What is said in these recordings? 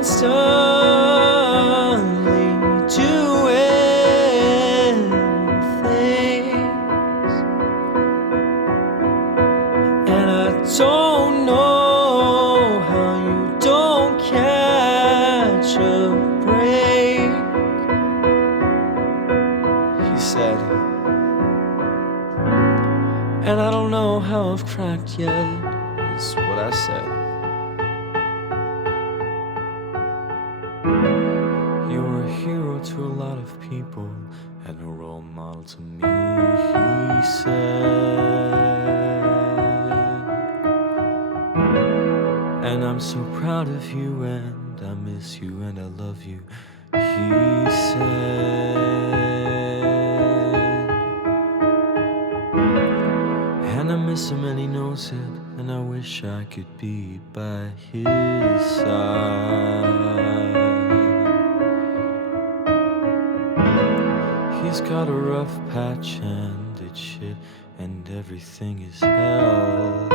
constantly doing things, and I don't know how you don't catch a break, he said. And I don't know how I've cracked yet, is what I said. You were a hero to a lot of people and a role model to me, he said. And I'm so proud of you, and I miss you, and I love you, he said. And I miss him and he knows it, and I wish I could be by his side. He's got a rough patch and it's shit, and everything is hell.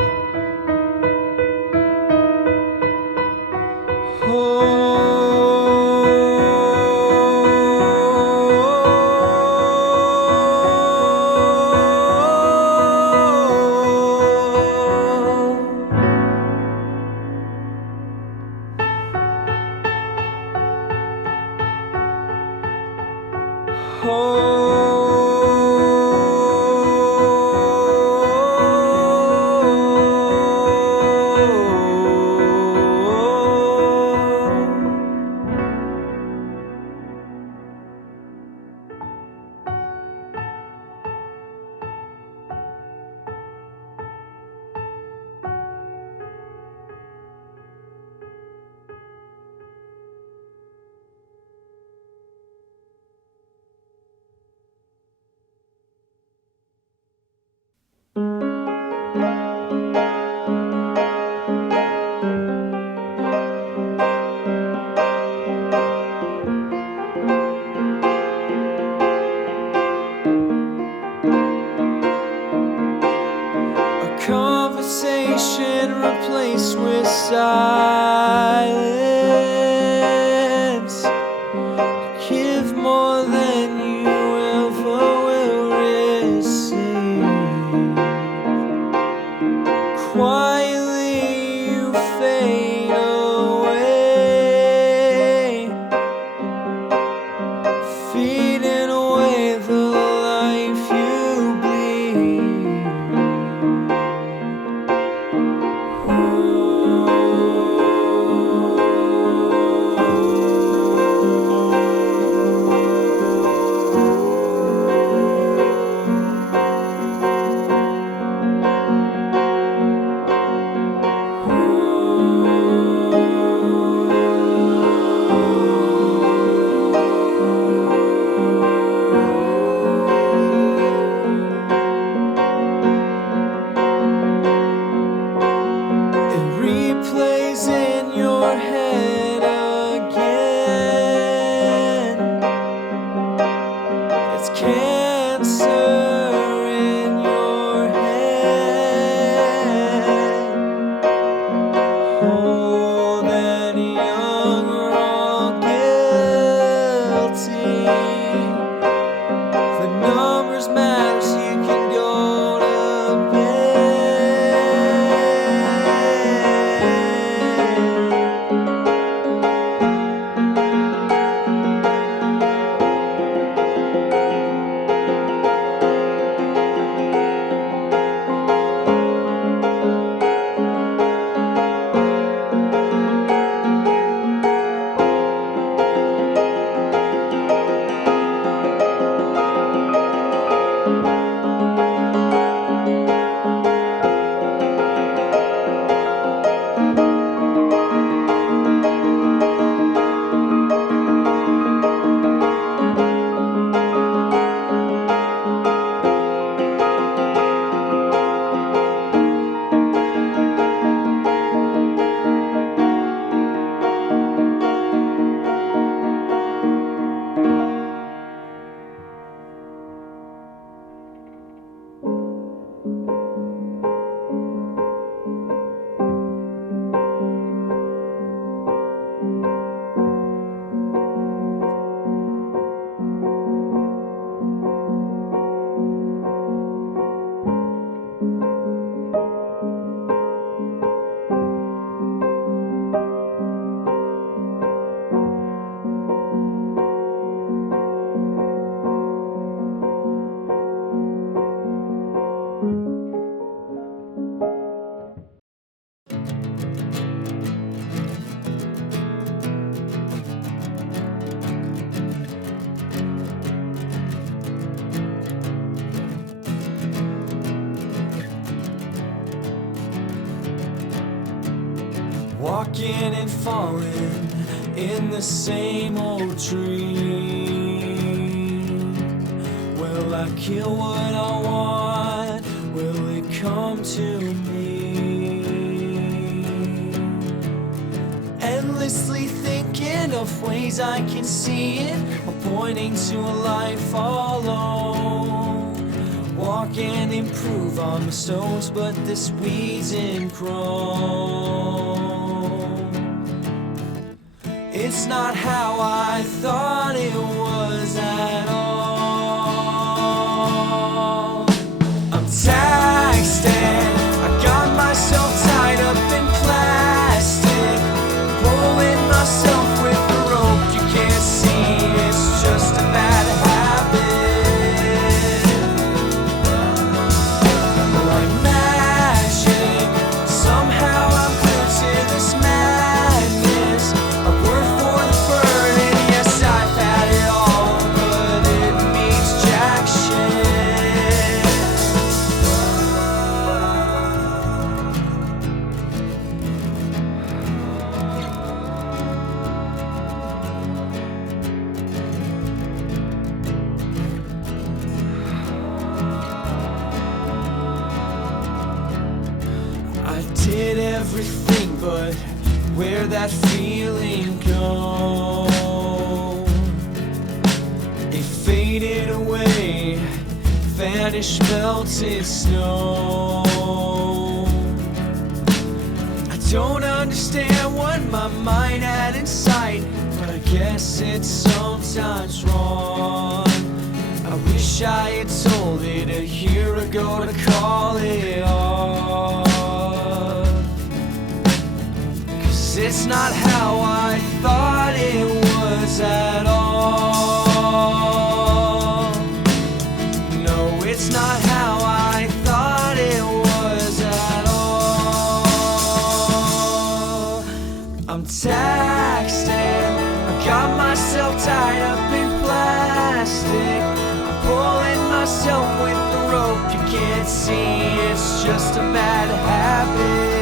Conversation replaced with silence. Give more than you ever will receive. Quietly you fade away, feeding away the life you bleed. Plays in your head again. It's cancer in your head. Old and young are all guilty. The numbers matter, so you can go to bed. walking and falling in the same old dream. Will I kill what I want? Will it come to me? Endlessly thinking of ways I can see it, or pointing to a life alone. Walk and improve on the stones, but this weeds and grow. It's not how I thought it was at all. I'm taxed and I got myself tied up in plastic, pulling myself with the rope. You can't see, it's just a bad habit. Like magic, somehow I'm glued to this madness. I work for the burden, yes I've had it all, but it means jack shit. I did everything, but where'd that feeling go? It faded away, vanished, melted snow. I don't understand what my mind had in sight, but I guess it's sometimes wrong. I wish I had told it a year ago to call it off. It's not how I thought it was at all. No, it's not how I thought it was at all. I'm taxed and I got myself tied up in plastic. I'm pulling myself with the rope. You can't see, it's just a bad habit.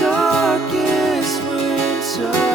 darkest winter.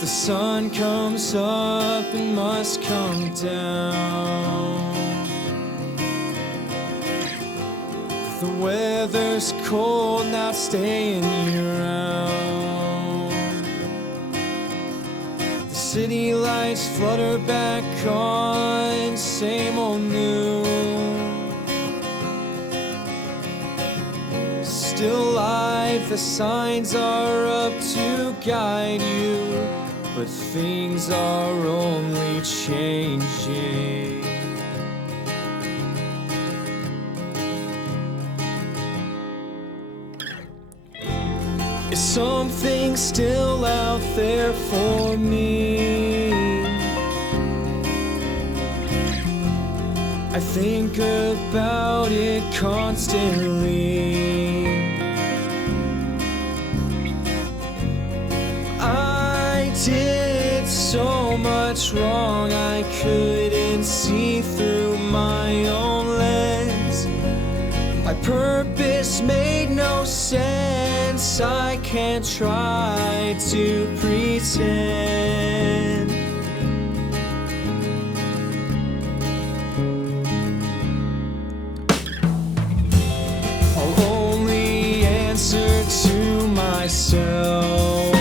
The sun comes up and must come down. The weather's cold, not staying year-round. The city lights flutter back on, same old noon. Still alive, the signs are up to guide you, but things are only changing. Is something still out there for me? I think about it constantly. I did so much wrong, I couldn't see through my own lens. My purpose made no sense, I can't try to pretend. I'll only answer to myself.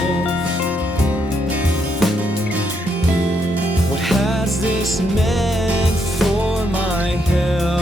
What has this meant for my health?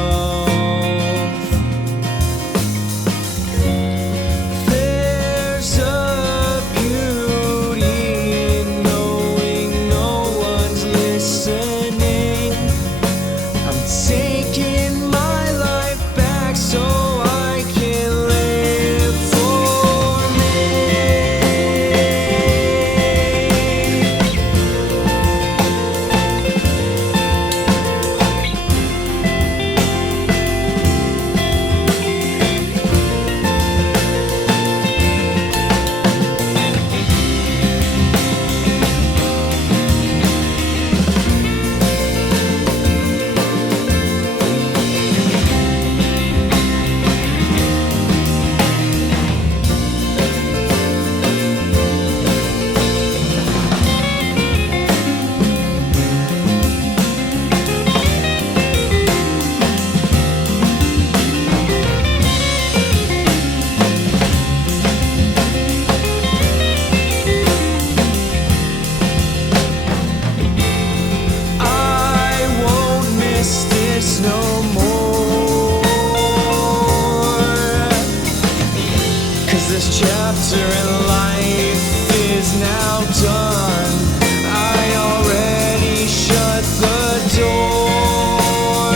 This chapter in life is now done. I already shut the door.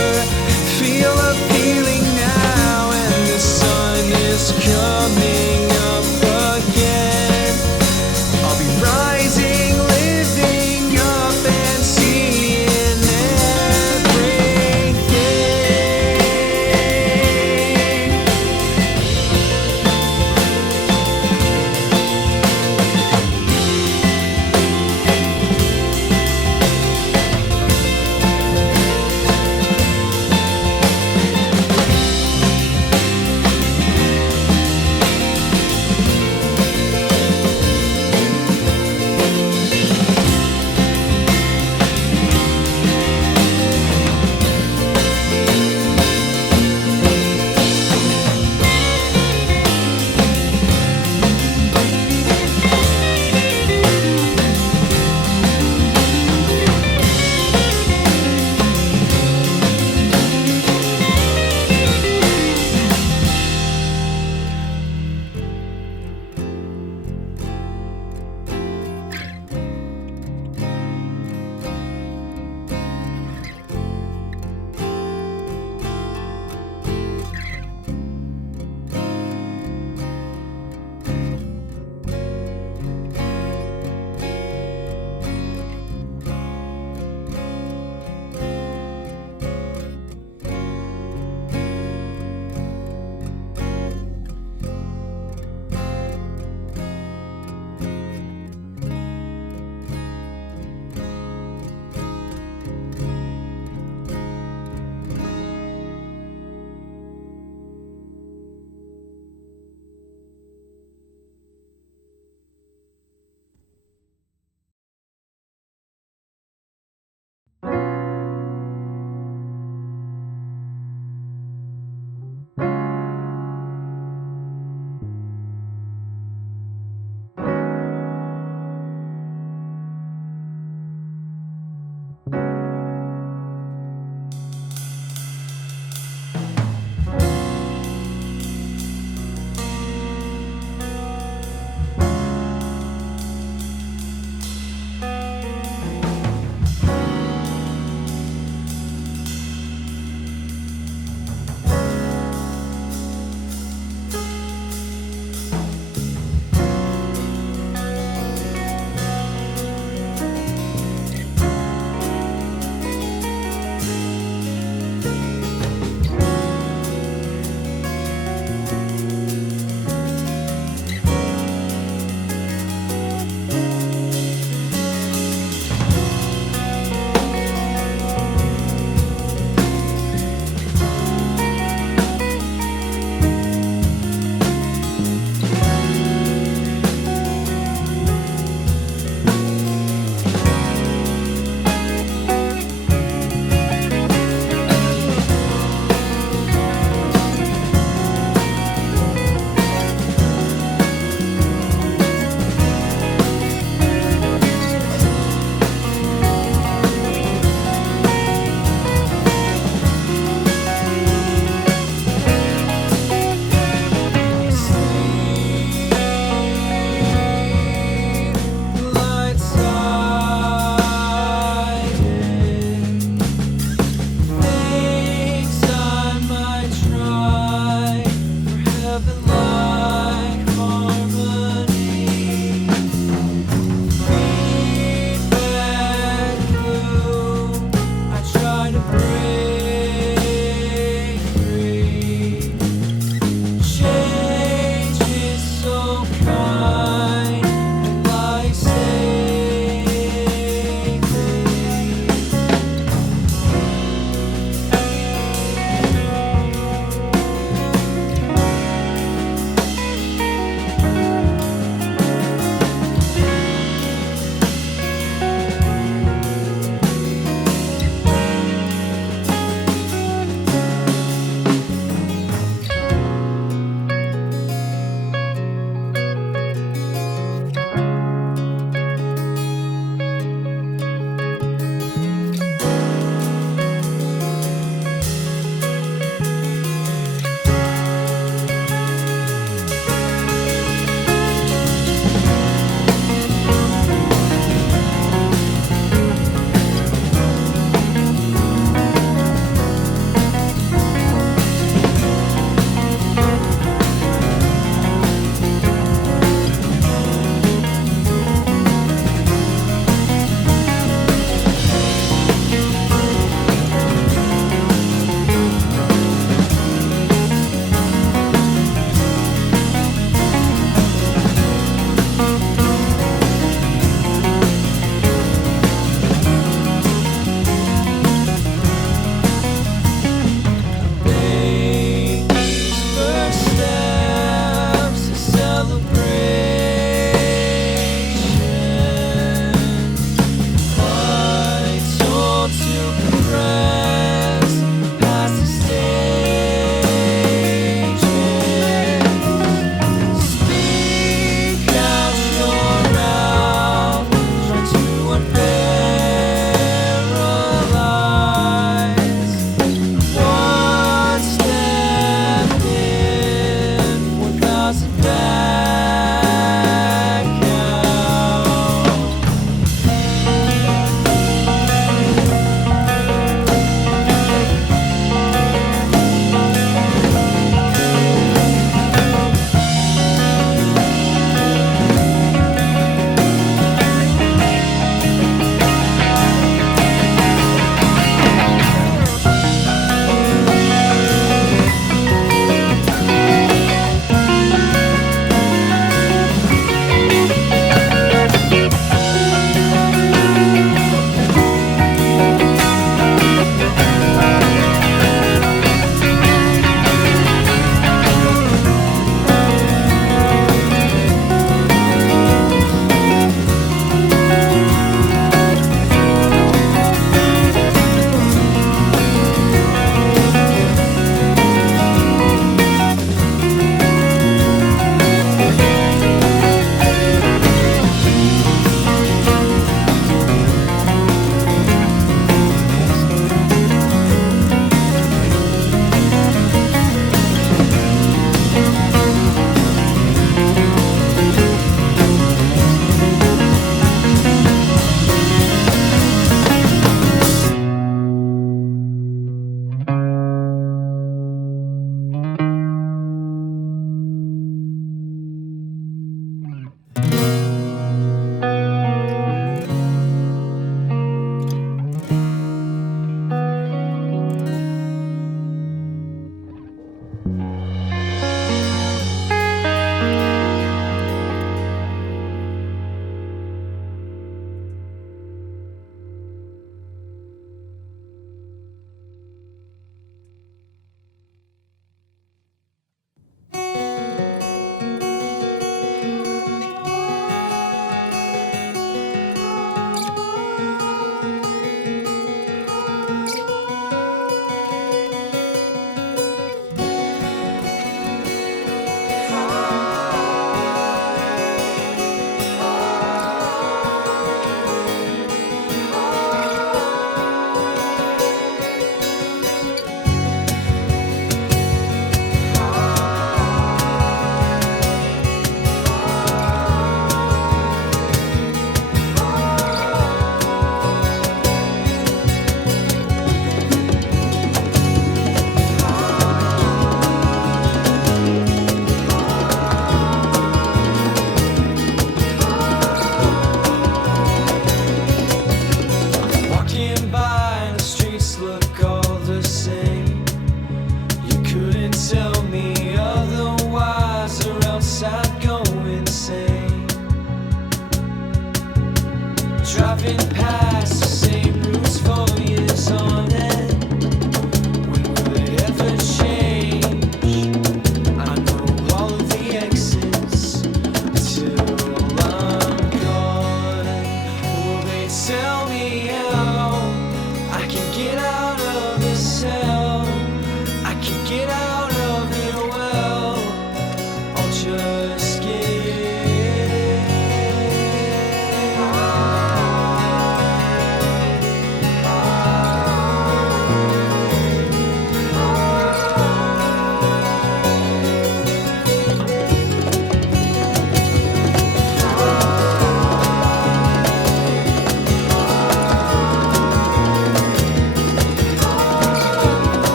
Feel a feeling now, and the sun is coming up again. I'll be rising, living up, and seeing everything.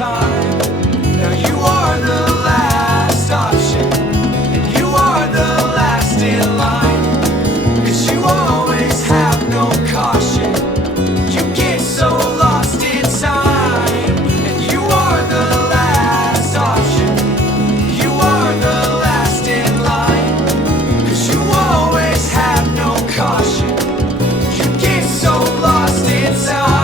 time. Now you are the last option, and you are the last in line. 'Cause you always have no caution. You get so lost in time, and you are the last option. You are the last in line. 'Cause you always have no caution. You get so lost in time.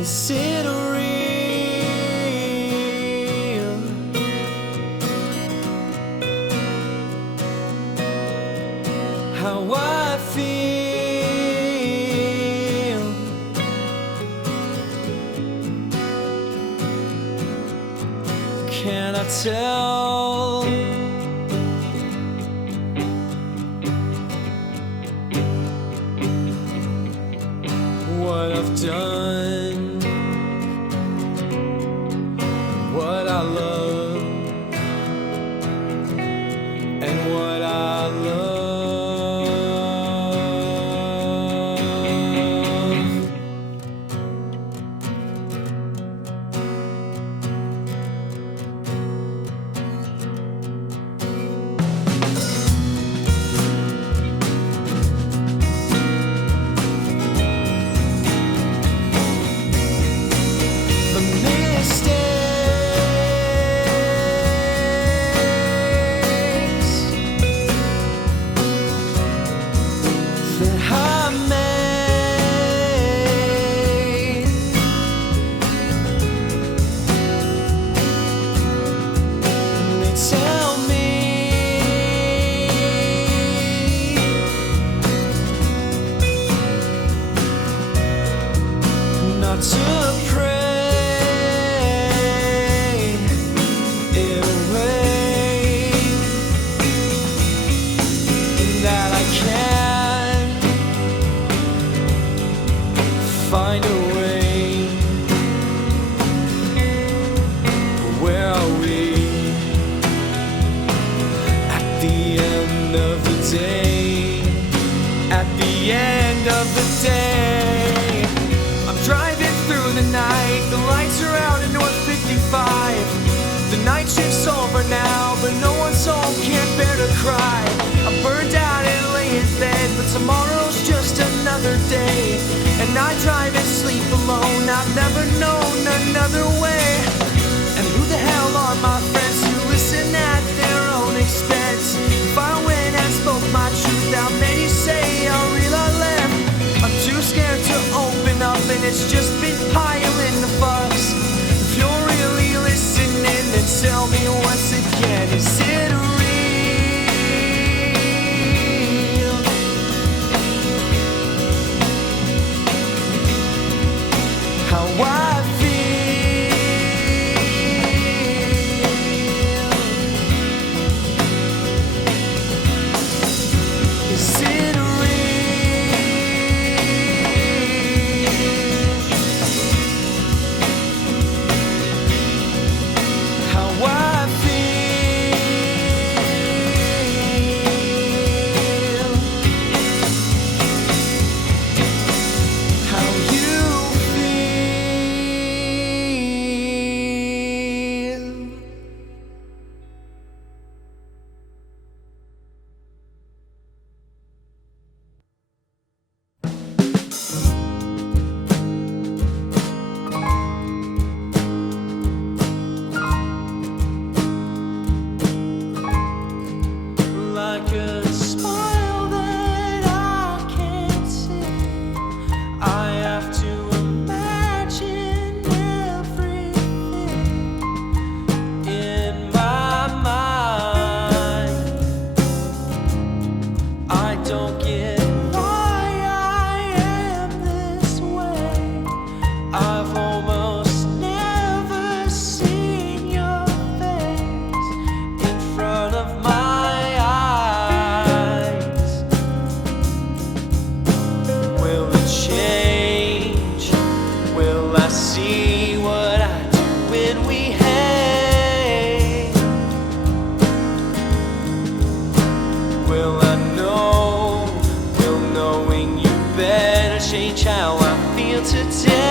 Is it real? How I feel? Can I tell? What I've done, what I love, and what I love. The mistakes that I made, they tell me not to pray it away, that I can find a way. Where are we at the end of the day? At the end of the day, I'm driving through the night. The lights are out in North 55. The night shift's over now, but no one's home, can't bear to cry. I'm burned out and lay in bed, but tomorrow's just another day. And I drive and sleep alone, I've never known another way. And who the hell are my friends who listen at their own expense? If I went and spoke my truth, how many say I'll real I left? I'm too scared to open up, and it's just been piling the fuss. If you're really listening, then tell me once again, is it real? How I feel. Is it real? How I feel. like a smile that I can't see. I have to imagine everything in my mind. I don't get why I am this way. I've almost never seen your face in front of my eyes. Will it change? Will I see what I do when we hang? Will I know? Will knowing you better change how I feel today?